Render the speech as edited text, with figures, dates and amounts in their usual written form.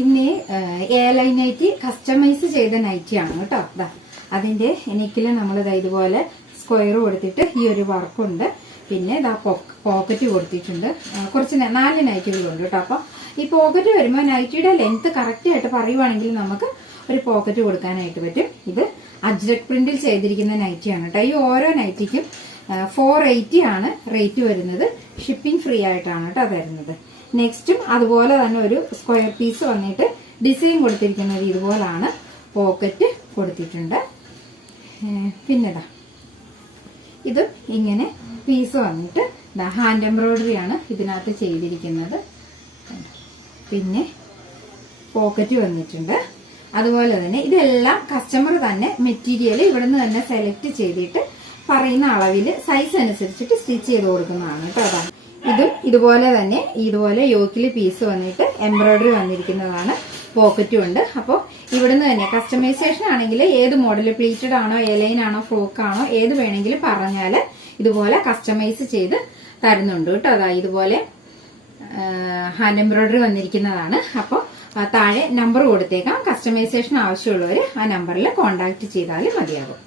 ഇന്ന് airline nightie customise ചെയ്ത നൈറ്റിയാണ് കേട്ടോ. അതിന്റെ നെക്കില് നമ്മൾ ഇതുപോലെ സ്ക്വയർ കൊടുത്തിട്ട് ഈ ഒരു വർക്കുണ്ട്. പിന്നെ ഇതാ പോക്കറ്റ് കൊടുത്തിട്ടുണ്ട്. കുറച്ച് 4 നൈറ്റികളുണ്ട് കേട്ടോ. അപ്പൊ ഈ പോക്കറ്റ് വരുമ്പോൾ നൈറ്റിയുടെ ലെങ്ത് കറക്റ്റ് ആയിട്ട് പറയുവാണെങ്കിൽ നമുക്ക് ഒരു പോക്കറ്റ് കൊടുക്കാനായിട്ട് പറ്റും. ഇത് അജ്രക് പ്രിന്റിൽ ചെയ്തിരിക്കുന്ന നൈറ്റിയാണ് കേട്ടോ. ഈ ഓരോ നൈറ്റിക്കും 480 ആണ് റേറ്റ് വരുന്നത്. ഷിപ്പിംഗ് ഫ്രീ ആയിട്ടാണ് കേട്ടോ തരുന്നത്. നെക്സ്റ്റും അതുപോലെ തന്നെ ഒരു സ്ക്വയർ പീസ് വന്നിട്ട് ഡിസൈൻ കൊടുത്തിരിക്കുന്നത് ഇതുപോലാണ്. പോക്കറ്റ് കൊടുത്തിട്ടുണ്ട്. പിന്നെതാ ഇത് ഇങ്ങനെ പീസ് വന്നിട്ട് ഹാൻഡ് എംബ്രോയിഡറി ആണ് ഇതിനകത്ത് ചെയ്തിരിക്കുന്നത്. പിന്നെ പോക്കറ്റ് വന്നിട്ടുണ്ട്. അതുപോലെ തന്നെ ഇതെല്ലാം കസ്റ്റമർ തന്നെ മെറ്റീരിയൽ ഇവിടുന്ന് തന്നെ സെലക്ട് ചെയ്തിട്ട് പറയുന്ന അളവിൽ സൈസ് അനുസരിച്ചിട്ട് സ്റ്റിച്ച് ചെയ്ത് കൊടുക്കുന്നതാണ് കേട്ടോ. അതാണ് ഇതും ഇതുപോലെ യോക്കിൽ പീസ് വന്നിട്ട് എംബ്രോയിഡറി വന്നിരിക്കുന്നതാണ്. പോക്കറ്റും ഉണ്ട്. അപ്പോൾ ഇവിടുന്ന് തന്നെ കസ്റ്റമൈസേഷൻ ആണെങ്കിൽ ഏത് മോഡൽ, പ്ലീറ്റഡ് ആണോ, എലൈൻ ആണോ, ഫ്രോക്ക് ആണോ, ഏത് വേണമെങ്കിലും പറഞ്ഞാൽ ഇതുപോലെ കസ്റ്റമൈസ് ചെയ്ത് തരുന്നുണ്ട് കേട്ടോ. അതാ ഇതുപോലെ ഹാൻഡ് എംബ്രോയിഡറി വന്നിരിക്കുന്നതാണ്. അപ്പോൾ താഴെ നമ്പർ കൊടുത്തേക്കാം. കസ്റ്റമൈസേഷൻ ആവശ്യമുള്ളവർ ആ നമ്പറിൽ കോൺടാക്ട് ചെയ്താലും മതിയാകും.